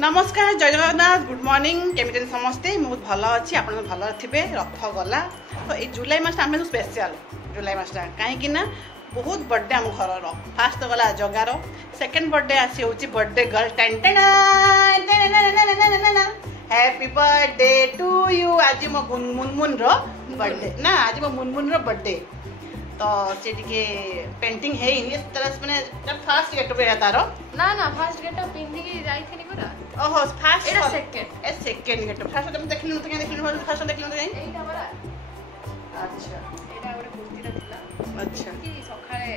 नमस्कार जय Jagannath good morning केमिति समस्ते बहुत भल अच्छी आप भल थे रथ गला तो ये जुलाई मास आम स्पेशल जुलाई मासटा कहीं बहुत बर्थडे आम घर फास्ट तो गला जगार सेकेंड बर्थडे आसी हूँ birthday girl ten happy birthday to you आज मो मुनमुन रो बर्थडे ना आज मो मुनमुन रो बर्थडे तो से पेंटिंग है तरह माने फास्ट गेटअप है तारो ना ना फास्ट गेटअप पिंदी की जाई थी परा ओहो फास्ट एटा सेकंड सेकंड गेटअप फास्ट तुम देखलिन तो देखलिन फास्ट देखलिन तो नहीं एटा परा अच्छा एटा ओरे कुर्ती थिला अच्छा कि सखाळे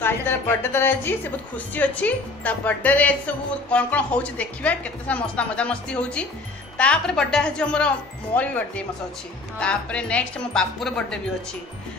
तो आज तार बर्थडे तार आज से बहुत खुशी अच्छी ता बर्थडे रे सब कौन कौन होउची देखिबा केते सा मस्ता मजा मस्ती होउची तापर बर्थडे आज हमर मोर भी बर्थडे मस अच्छी तापर नेक्स्ट मो बापुर बर्थडे भी अच्छी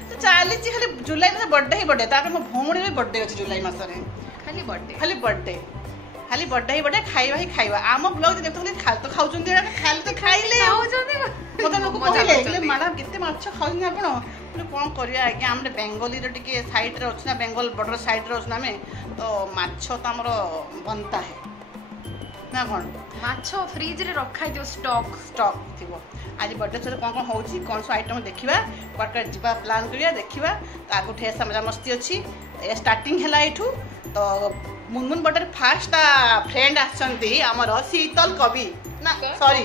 तो चली खाली जुलाई मास बर्थडे ही बर्थडे तापर मो भौणी भी बर्थडे अच्छी जुलाई मास रे खाली बर्थडे खाली बर्थडे ही बर्थडे खाइबा ही खाइबा आम ब्लॉग देखतो खाली तो खाउचंदी खाली तो खाइले खाउचंदी मते लोक कहले मैडम केते माछ खाउनी आपण कौन करिया आज्ञा हमरे बेंगोली रो टिके साइड रे अछि ना बेंगल बॉर्डर साइड रे अछि ना में तो माछ तो हमर बनता है ना कौन माछो फ्रिज रे रखा जो स्टॉक थिबो आज बर्थडे से कौन कौन होउची कौन सो आइटम देखिबा क्वार्टर जिबा प्लान करिया देखिबा तो आगु ठे मजा मस्ती अछि ए स्टार्टिंग हैला एठू तो मुनमुन बर्थडे फास्ट फ्रेंड आछंती हमर शीतल कवि ना सॉरी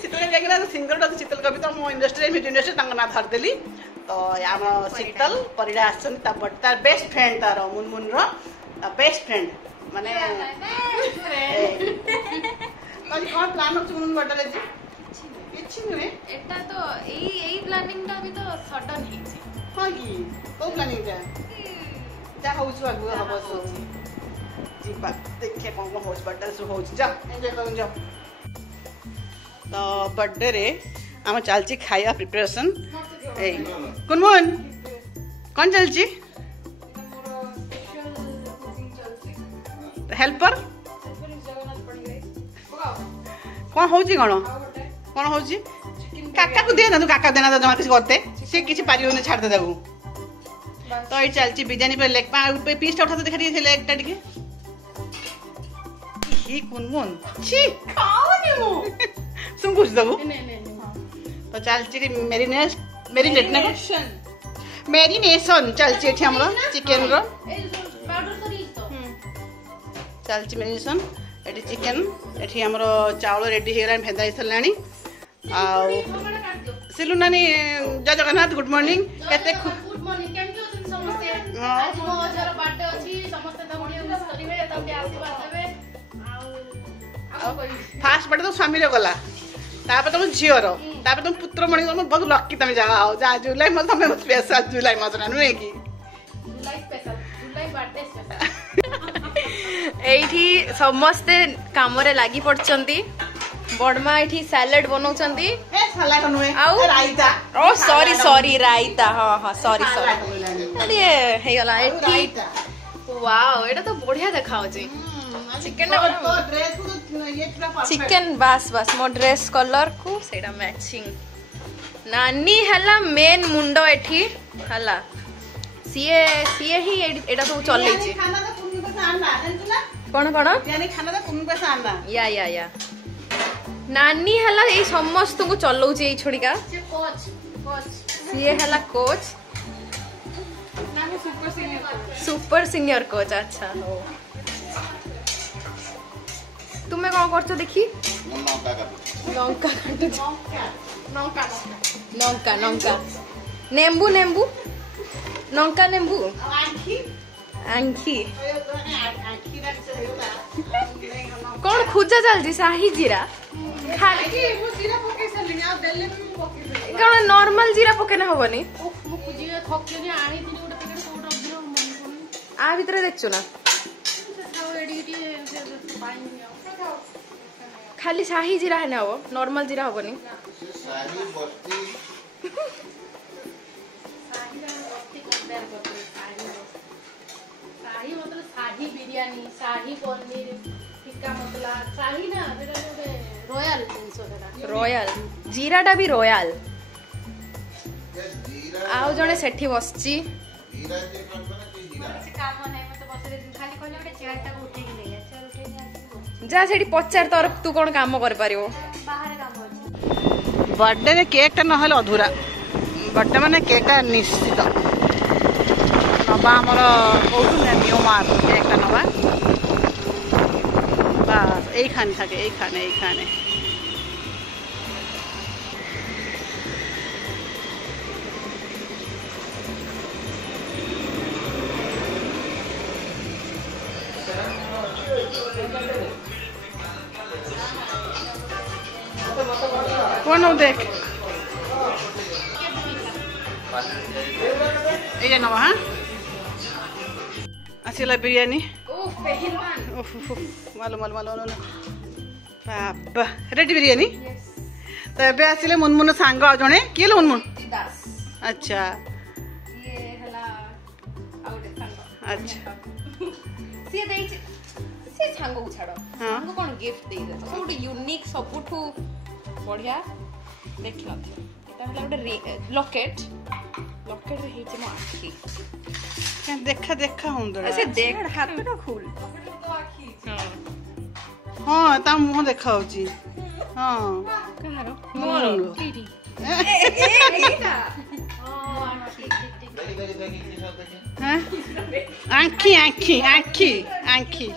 शीतल जागिना सिंगर डॉ शीतल कवि तो मो इंडस्ट्री मीडिया इंडस्ट्री तंग ना धर देली तो आम शीतल परिडा आछंती ता बर्थडे बेस्ट फ्रेंड तार मुनमुन रो बेस्ट फ्रेंड माने तनी कोन प्लान होछ मुनमुन बर्थडे रे किछि नुए एटा तो एई प्लानिंग टा भी तो सडन ही छी हां की को प्लानिंग टा जा होछ आगु हबो सो जीपा देखिए कौन कौन होछ बर्थडे सो होछ जा एंजॉय करन जा तो बर्थडे रे हम चलची खाया प्रिपरेशन ए कुनमुन कौन चलची हेल्पर कौन होची कौन होची काका को दे ना तू काका देना जमा किसी करते से किसी पारियो ने छाड़ दे देबू तो ये चलची बिरयानी पे लेग पे पीस उठा तो दिखा दिए लेग टा टिके ही कुनमुन छी खाओनी मु सुन पूछ दबू तो चलची मेरिनेशन चलची एठी हमरो चिकन रो पाउडर तो रीच तो चलची मेरिनेशन एठी चिकन एठी हमरो चावल रेडी हे गला भेदा इसलानी आ सिलु नानी जय जगन्नाथ गुड मॉर्निंग केते गुड मॉर्निंग केम कि होछन समस्ते आज मो अजर बर्थडे अछि समस्ते त बढिया विश करिवे तबे आशीर्वाद देबे आ फास्ट बर्थडे तो स्वामी रे गला तापर तुम झियो रो तापर तुम पुत्र मणि तुम बहुत लकी तुम जा आओ जा जुलाई मास हमें स्पेशल जुलाई मास ना नुए की जुलाई स्पेशल जुलाई बर्थडे स्पेशल एठी समस्ते काम रे लागि पड़चंती बडमा एठी सैलेड बनौचंती ए साला कनुए रायता ओ सॉरी रायता हां सॉरी अरे हे गला एठी वाओ एटा तो बढ़िया देखाउ छी चिकन तो ड्रेस को ये पूरा परफेक्ट चिकन बस मो ड्रेस कलर को सेटा मैचिंग नानी हला मेन मुंडो एठी हला सीए ही एटा सब चलै छी खाना तो कुन पैसा आना जानछु ना कोन यानी खाना तो कुन पैसा आना या नानी हला ए समस्त को चलौ छी ए छोड़ीका कोच सीए हला कोच नानी सुपर सीनियर कोच अच्छा हो तुम्हें कौन करछो देखी लंका लंका नेंबू लंका नेंबू आंखी कौन खुजा चलती शाही जीरा कौन नॉर्मल जीरा पकेना हबनी आ भीतर देखछु ना खाली शाही जीरा है ना वो नॉर्मल जीरा होबनी शाही मतलब शाही बिरयानी शाही पनीर टिक्का मसला शाही ना जेटा रॉयल जिंसो रॉयल जीराटा भी रॉयल आउ जने सेठी बसची काम नहीं मत बस जा सेठी पचार तर तू कौन काम कर पारियो बर्थडे रे केक टा नहले अधूरा बर्थडे माने केक टा निश्चित नबा हमर कोठु ने नियम आ केक टा नबा बस এই খানে থাকে এই খানে कौन हो देख ये नवा हाँ आसिला बिरयानी मालो बाबा रेडी बिरयानी तो एबे आसिले मुनमुन सांग जणे किए मुनमुन अच्छा अच्छा से सांग को छाड़ हमको कौन गिफ्ट दे दे सब यूनिक सबुठू बढ़िया देख नथि एटा हला गोटे लॉकेट रे हेचे मो आखी क्या देखा हुंदरा ऐसे देख हाथ ना खोल हां ता मुंह देखा होची हां कहारो मोर कीडी एटा हां आंखी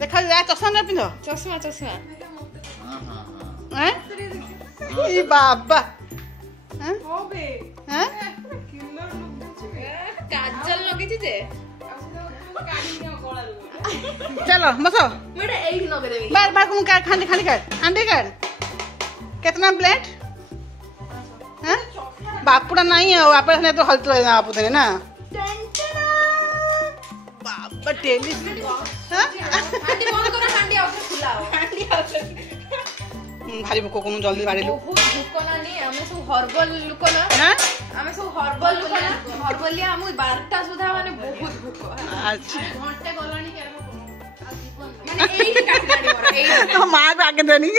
देखा जा चश्मा ना पिंदो चश्मा हैं ई बाबा हैं होबे हैं किलर लुक छे काजल लगे जे काडी नियो गोला रू चलो बसो मेरे एही न करे बार को का खाली कर कितना प्लेट हैं बापुड़ा नहीं है आप ने तो हलत रहे आप उधर ना बाबा टेली हां हांडी बंद करो हांडी आउट खुलाओ हांडी आउट भारी भूख को जल्दी बाड़ी लो बहुत भूख ना नहीं हमें सब हर्बल लुक ना हां हमें सब हर्बल लुक ना हर्बल हम 12टा सुधा माने बहुत भूख अच्छा घंटे गलानी के माने एही काटलानी मोर एही तो मार आके देनी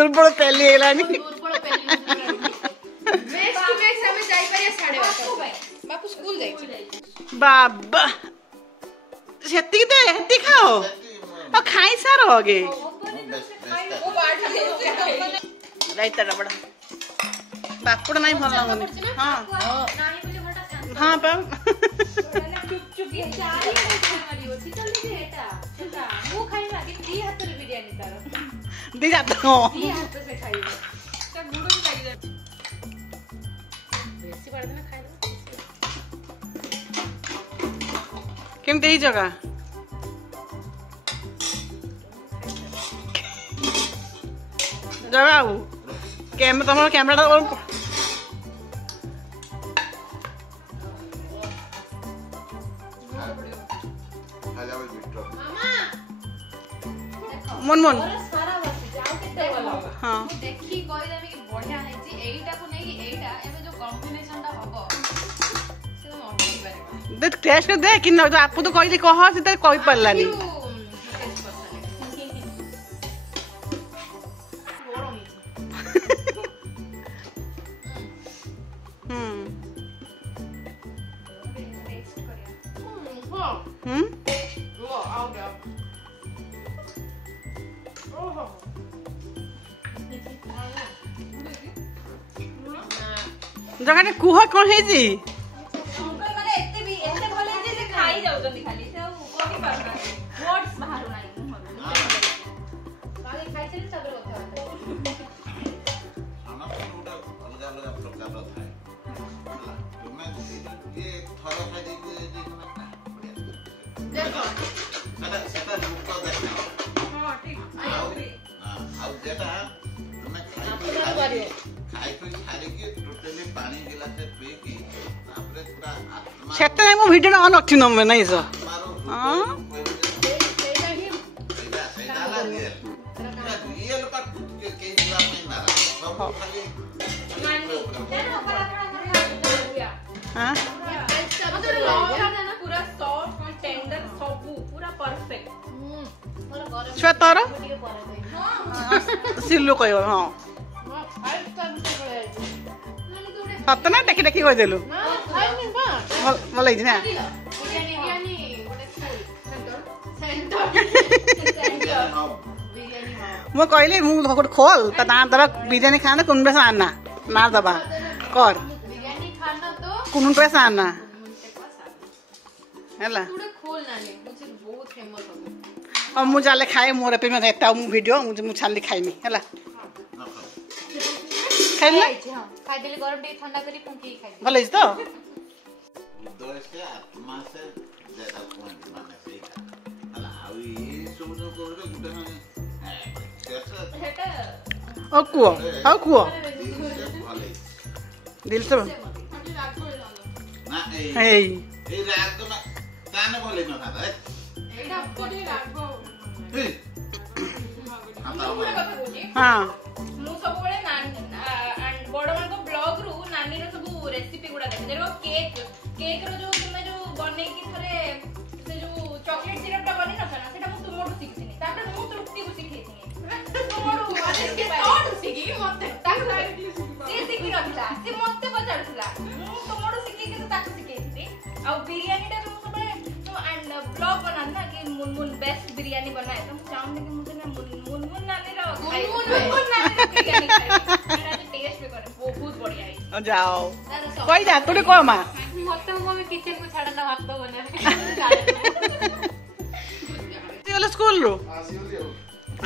दुर्बल पेली हेलानी दुर्बल पेली नेक्स्ट टू नेक्स्ट हमें जाई परिया 12:30 बापू स्कूल जाई बाबा सेती दे हेती खाओ और खाई सार होगे राइट बड़ा बापुड़ा नहीं भल लगनी हां हां पा चुप ये चारी मारियो शीतल दे एटा एटा मु खाई लागे 3 हाथ रे बिरयानी तार दे जाता हूं 3 हाथ से खाई त गुडो भी लागी जा बेसी बड़ दिन खाई केमते ही जगह जगह तुम कैमरा मन हाँ देखी कहि देबे कि बढ़िया है जी एईटा को नहीं कि एईटा एमे जो कॉम्बिनेशन ता हबो से तो मौकी पारे देख टेस्ट कर दे कि न आप तो कहली कह से त कहि परलानी जगह कुह कौन है जी माने एते भले जे से खाई जाउ जंदी खाली से कोही पारना वर्ड्स बाहर नाही खाली खाई चली सब कथा खाना तो अलग अलग प्रकार रो थाए होला तुमे ये थरो खाई दे जे देखो सेटा लुक तो देखो हां ठीक आ जेटा तुमे खाई तो छाड़ी के टोटली पानी गिलास पी की तापरे पूरा आत्मा सेटा मो वीडियो ऑन अच्छी न में नहीं सो हां सेटा ला रियल का के पूरा नहीं मारा सब खाली हां मतलब लॉन्ग था ना पूरा सॉफ्ट और टेंडर सब पूरा परफेक्ट और गरम छतर हां सिल्लू कहियो हां सतना देखी देखी कह देलु ना खाई नहीं बा भल लगी ना बिरयानी ମୁଁ କହିଲି ମୁଁ ଗୋଟେ ଖୋଲ ତା ନା ଦବା ବିରିୟାନୀ ଖାନା कुन पैसा आना ना दबा कर बिरयानी खाना तो कुन पैसा आना हैला खोल ना ले मुझे बहुत फेमस हो और मु जाले खाए मोर पे में देता हूं वीडियो मु छाली खाइमी हैला खाइला हां खाइ देले गरम टे ठंडा करी फुंकी खाइ भले तो उदय से आत्मा से ज्यादा पॉइंट माने से हला आवी सब जो करे गुटे माने हेटा ओ कुओ दिल से ना ए राग तो ना ताने बोले ना था एटा कोनी रागो ए हां ମୁଁ ସବୁବେଳେ ବଡମାନଙ୍କ ବ୍ଲଗ ରୁ ନାନୀର ସବୁ ରେସିପି ଗୁଡା ଦେଖେ ଯେମିତି କେକ୍ ର ଯୋଉ ତୁମେ ଯୋଉ ବନେଇକି ଥରେ ସେ ଯୋଉ ଚକଲେଟ୍ ସିରପ ଟା ବନେଇ ନଥିଲା ସେଟା ମୁଁ ତୁମଠୁ ଶିଖିଥିଲି ତାପରେ ମୁଁ ତୃପ୍ତିକୁ ଶିଖେଇଥିଲି ତୁମଠୁ ଶିଖି ମତେ ସିଏ ଶିଖି ନଥିଲା ସିଏ ମତେ ପଚାରୁଥିଲା ମୁଁ ତୁମଠୁ ଶିଖିକି ତାକୁ ଶିଖେଇଥିଲି ଆଉ ବିରିୟାନୀ ଟା ମୁଁ ସବୁବେଳେ ବ୍ଲଗ ବନାନ୍ତି ନା କି ମୁନମୁନ ବେଷ୍ଟ ବିରିୟାନୀ ବନାଏ ତ ମୁଁ ଚାହୁଁନି କି ମୁଁ ସେଟା ମୁନମୁନ ନାନୀର ବିରିୟାନୀ ଖାଇବି टेस्ट भी करे बहुत बढ़िया है जाओ कोई जा तोरे को मा मत मम्मी किचन को छाड़ ना हाथ तो बना बोले स्कूल रो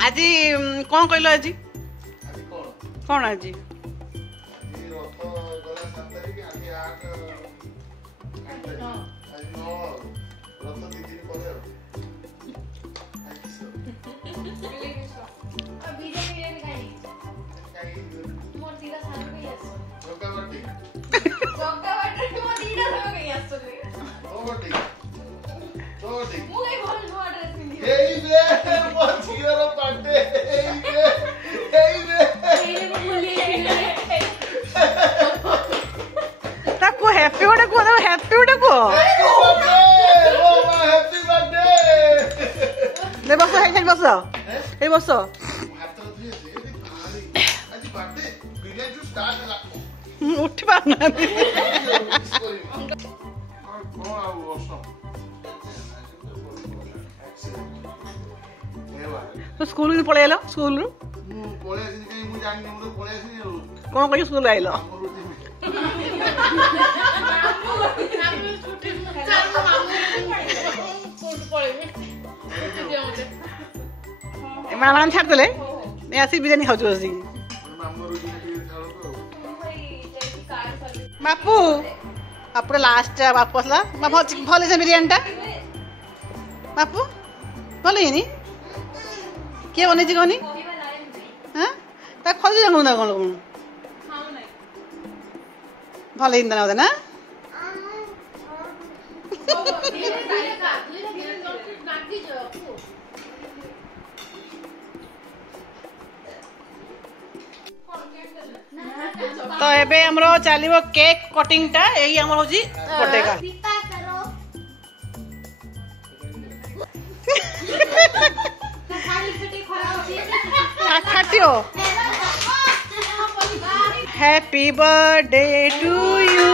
आज कौन कहलो आज कौन आज हैप्पी बर्थडे को हैप्पी बर्थडे को हैप्पी बर्थडे ले बस हे बस हे बस उठ पाना तो स्कूल में पळे आलो स्कूल रू पळे आसी कहीं मु जानि मु पळे आसी कोन कहि स्कूल आइलो मैडम छाड़ देले ऐसी बिरयानी खाऊ बसी बापू आपरे लास्ट बापू असला भले से बिरयानी टा बापू भले ही किए बनी कहनी हाँ खोजी जाऊँ ना कौन भले हिंदा ना ना तो एबे हमरो चलिबो केक कटिंग टा एही हमर होजी बर्थडे का खाटियो happy birthday to you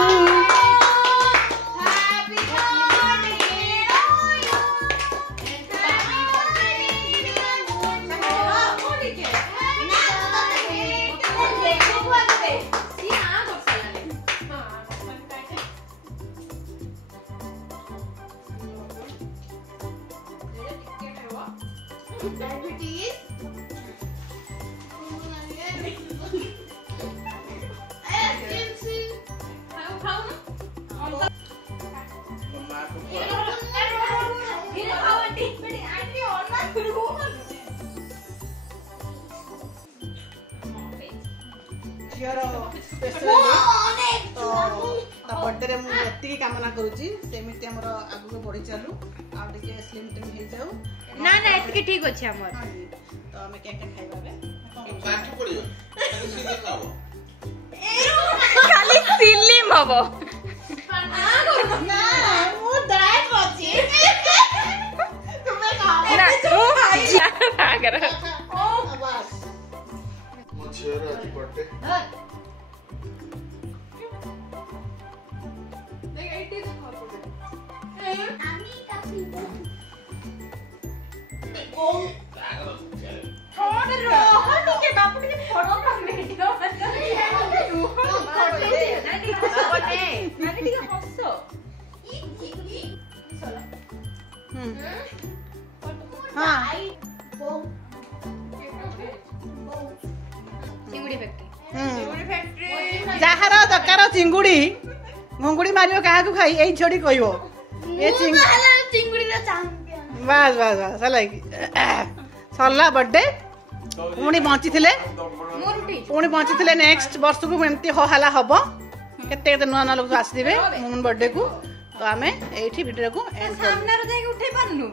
birthday मुझे कामना करुच्ची सेमती आमर आगु बढ़ी चलू आगे स्लिम टिम हो जाऊ ना ना एतके ठीक अछि हमर तो हमें क्या क्या खाइबा बे पाठ पड़ियो खाली फिल्म हबो ना मु डाइट अछि तुमे खा ना तू आगर बस मुझे आज बर्थडे हाँ ଚିଙ୍ଗୁଡି ଫ୍ୟାକ୍ଟ୍ରି ଯାହାର ଦରକାର ଚିଙ୍ଗୁଡି ଘୁଙ୍ଗୁଡି ମାରିବ କାହାକୁ ଖାଇ ଏଇ ଛଡି କହିବ ଏ ଚିଙ୍ଗୁଡିର ଚାମ୍ପିୟନ। ବାସ୍ ବାସ୍ ବାସ୍ ହେଲା କି ସରିଲା ବର୍ଥଡେ ପୁଣି ବଞ୍ଚିଥିଲେ ପୁଣି ବଞ୍ଚିଥିଲେ ନେକ୍ସଟ ବର୍ଷକୁ ଏମିତି ହଲା ହବ କେତେ କେତେ ନୂଆ ନୂଆ ଲୋକ ଆସିଥିବେ ମୁନ୍ ବର୍ଥଡେ କୁ ତ ଆମେ ଏଇଠି ଭିଡିଓକୁ ଏଣ୍ଡ ସାମ୍ନାରୁ ଯାଇକି ଉଠେଇ ପାରୁନୁ